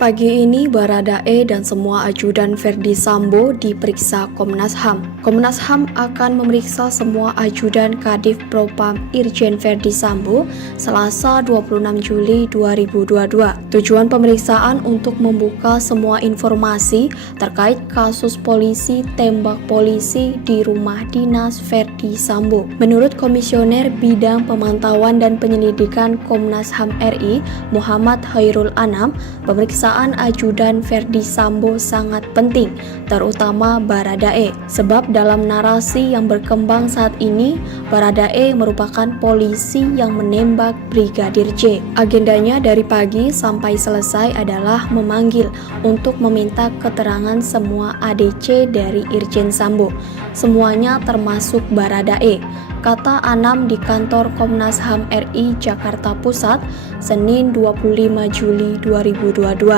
Pagi ini Baradae dan semua ajudan Verdi Sambo diperiksa Komnas HAM. Komnas HAM akan memeriksa semua ajudan Kadif Propam Irjen Verdi Sambo Selasa 26 Juli 2022. Tujuan pemeriksaan untuk membuka semua informasi terkait kasus polisi tembak polisi di rumah dinas Verdi Sambo. Menurut Komisioner Bidang Pemantauan dan Penyelidikan Komnas HAM RI, Muhammad Khairul Anam, pemeriksaan ajudan Verdi Sambo sangat penting, terutama Baradae, sebab dalam narasi yang berkembang saat ini, Baradae merupakan polisi yang menembak Brigadir J. Agendanya dari pagi sampai selesai adalah memanggil untuk meminta keterangan semua ADC dari Irjen Sambo, semuanya termasuk Baradae, kata Anam di kantor Komnas HAM RI Jakarta Pusat, Senin 25 Juli 2022.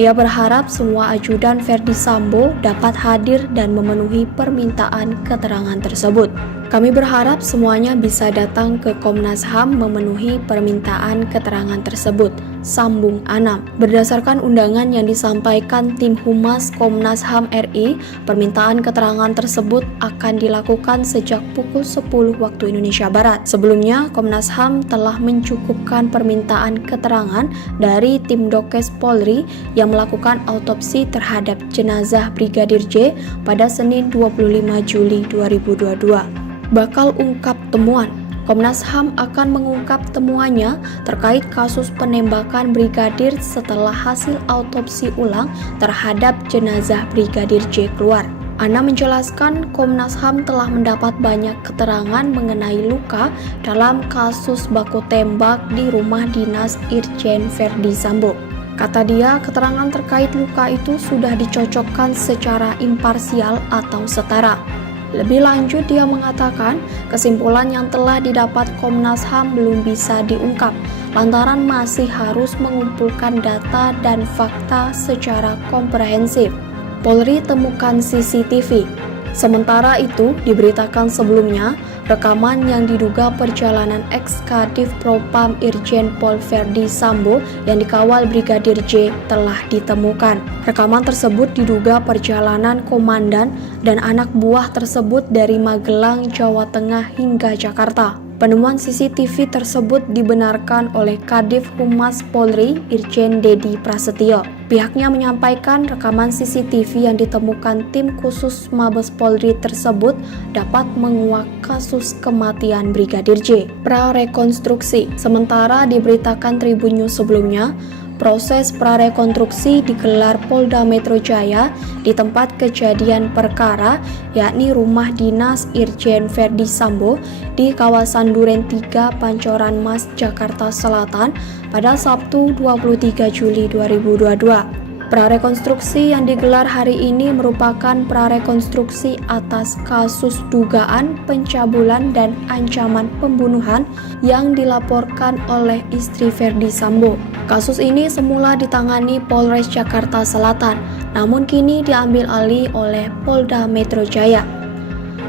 Ia berharap semua ajudan Verdi Sambo dapat hadir dan memenuhi permintaan keterangan tersebut. Kami berharap semuanya bisa datang ke Komnas HAM memenuhi permintaan keterangan tersebut, sambung Anam. Berdasarkan undangan yang disampaikan tim Humas Komnas HAM RI, permintaan keterangan tersebut akan dilakukan sejak pukul 10 waktu Indonesia Barat. Sebelumnya, Komnas HAM telah mencukupkan permintaan keterangan dari tim Dokes Polri yang melakukan autopsi terhadap jenazah Brigadir J pada Senin 25 Juli 2022. Bakal ungkap temuan. Komnas HAM akan mengungkap temuannya terkait kasus penembakan Brigadir setelah hasil autopsi ulang terhadap jenazah Brigadir J keluar. Ana menjelaskan Komnas HAM telah mendapat banyak keterangan mengenai luka dalam kasus baku tembak di rumah dinas Irjen Verdi Sambo. Kata dia, keterangan terkait luka itu sudah dicocokkan secara imparsial atau setara. Lebih lanjut, dia mengatakan kesimpulan yang telah didapat Komnas HAM belum bisa diungkap lantaran masih harus mengumpulkan data dan fakta secara komprehensif. Polri temukan CCTV. Sementara itu, diberitakan sebelumnya, rekaman yang diduga perjalanan ex-Kadif Propam Irjen Pol Verdi Sambo yang dikawal Brigadir J telah ditemukan. Rekaman tersebut diduga perjalanan komandan dan anak buah tersebut dari Magelang, Jawa Tengah hingga Jakarta. Penemuan CCTV tersebut dibenarkan oleh Kadif Humas Polri Irjen Dedi Prasetyo. Pihaknya menyampaikan rekaman CCTV yang ditemukan tim khusus Mabes Polri tersebut dapat menguak kasus kematian Brigadir J. Prarekonstruksi. Sementara diberitakan Tribun News sebelumnya, proses prarekonstruksi digelar Polda Metro Jaya di tempat kejadian perkara, yakni rumah dinas Irjen Verdi Sambo di kawasan Duren 3, Pancoran Mas, Jakarta Selatan pada Sabtu 23 Juli 2022. Prarekonstruksi yang digelar hari ini merupakan prarekonstruksi atas kasus dugaan pencabulan dan ancaman pembunuhan yang dilaporkan oleh istri Verdi Sambo. Kasus ini semula ditangani Polres Jakarta Selatan, namun kini diambil alih oleh Polda Metro Jaya.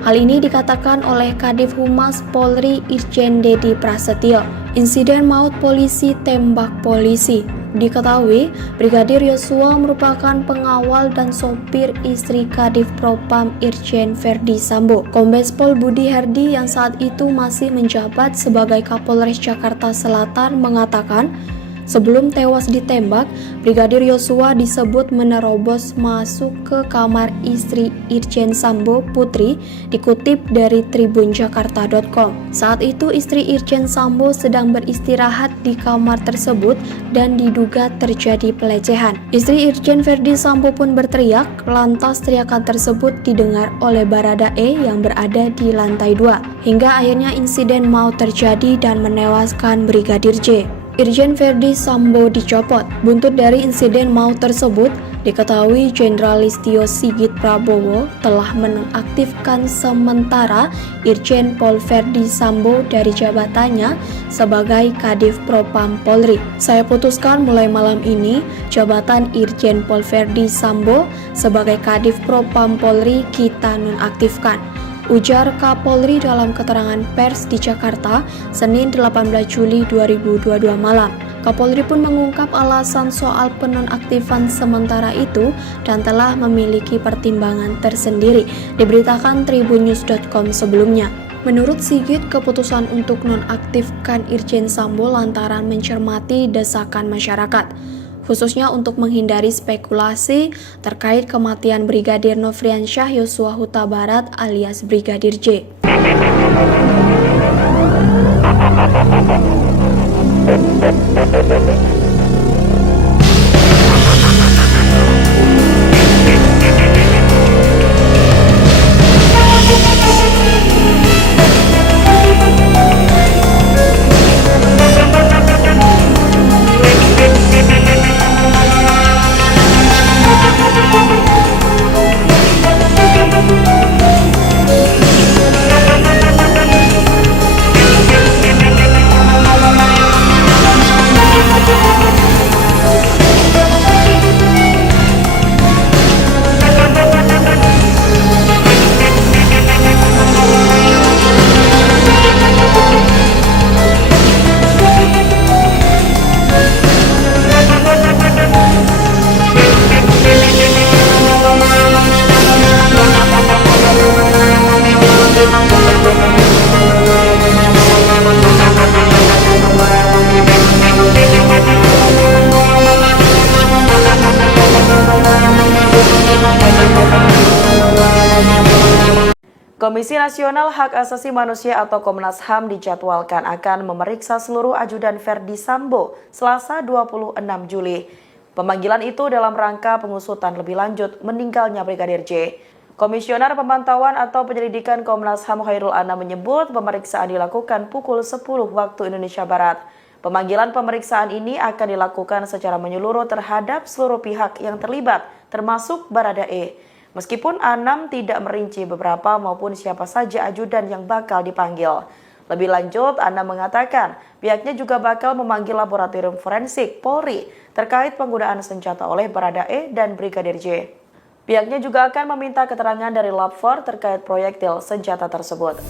Hal ini dikatakan oleh Kadif Humas Polri Irjen Dedi Prasetyo. Insiden maut polisi tembak polisi. Diketahui, Brigadir Yosua merupakan pengawal dan sopir istri Kadif Propam Irjen Verdi Sambo. Kombes Pol Budi Herdi yang saat itu masih menjabat sebagai Kapolres Jakarta Selatan mengatakan, sebelum tewas ditembak, Brigadir Yosua disebut menerobos masuk ke kamar istri Irjen Sambo Putri, dikutip dari tribunjakarta.com. Saat itu istri Irjen Sambo sedang beristirahat di kamar tersebut dan diduga terjadi pelecehan. Istri Irjen Verdi Sambo pun berteriak, lantas teriakan tersebut didengar oleh Baradae yang berada di lantai 2, hingga akhirnya insiden maut terjadi dan menewaskan Brigadir J. Irjen Verdi Sambo dicopot. Buntut dari insiden maut tersebut, diketahui Jenderal Listio Sigit Prabowo telah menonaktifkan sementara Irjen Pol Verdi Sambo dari jabatannya sebagai Kadif Propam Polri. Saya putuskan mulai malam ini, jabatan Irjen Pol Verdi Sambo sebagai Kadif Propam Polri kita nonaktifkan, ujar Kapolri dalam keterangan pers di Jakarta, Senin 18 Juli 2022 malam. Kapolri pun mengungkap alasan soal penonaktifan sementara itu dan telah memiliki pertimbangan tersendiri, diberitakan tribunnews.com sebelumnya. Menurut Sigit, keputusan untuk nonaktifkan Irjen Sambo lantaran mencermati desakan masyarakat, khususnya untuk menghindari spekulasi terkait kematian Brigadir Nofriansyah Yosua Huta Barat alias Brigadir J. Komisi Nasional Hak Asasi Manusia atau Komnas HAM dijadwalkan akan memeriksa seluruh ajudan Verdi Sambo Selasa 26 Juli. Pemanggilan itu dalam rangka pengusutan lebih lanjut meninggalnya Brigadir J. Komisioner Pemantauan atau Penyelidikan Komnas HAM Khairul Anam menyebut pemeriksaan dilakukan pukul 10 waktu Indonesia Barat. Pemanggilan pemeriksaan ini akan dilakukan secara menyeluruh terhadap seluruh pihak yang terlibat, termasuk Baradae. Meskipun Anam tidak merinci beberapa maupun siapa saja ajudan yang bakal dipanggil. Lebih lanjut, Anam mengatakan pihaknya juga bakal memanggil laboratorium forensik Polri terkait penggunaan senjata oleh Baradae dan Brigadir J. Pihaknya juga akan meminta keterangan dari Lab 4 terkait proyektil senjata tersebut.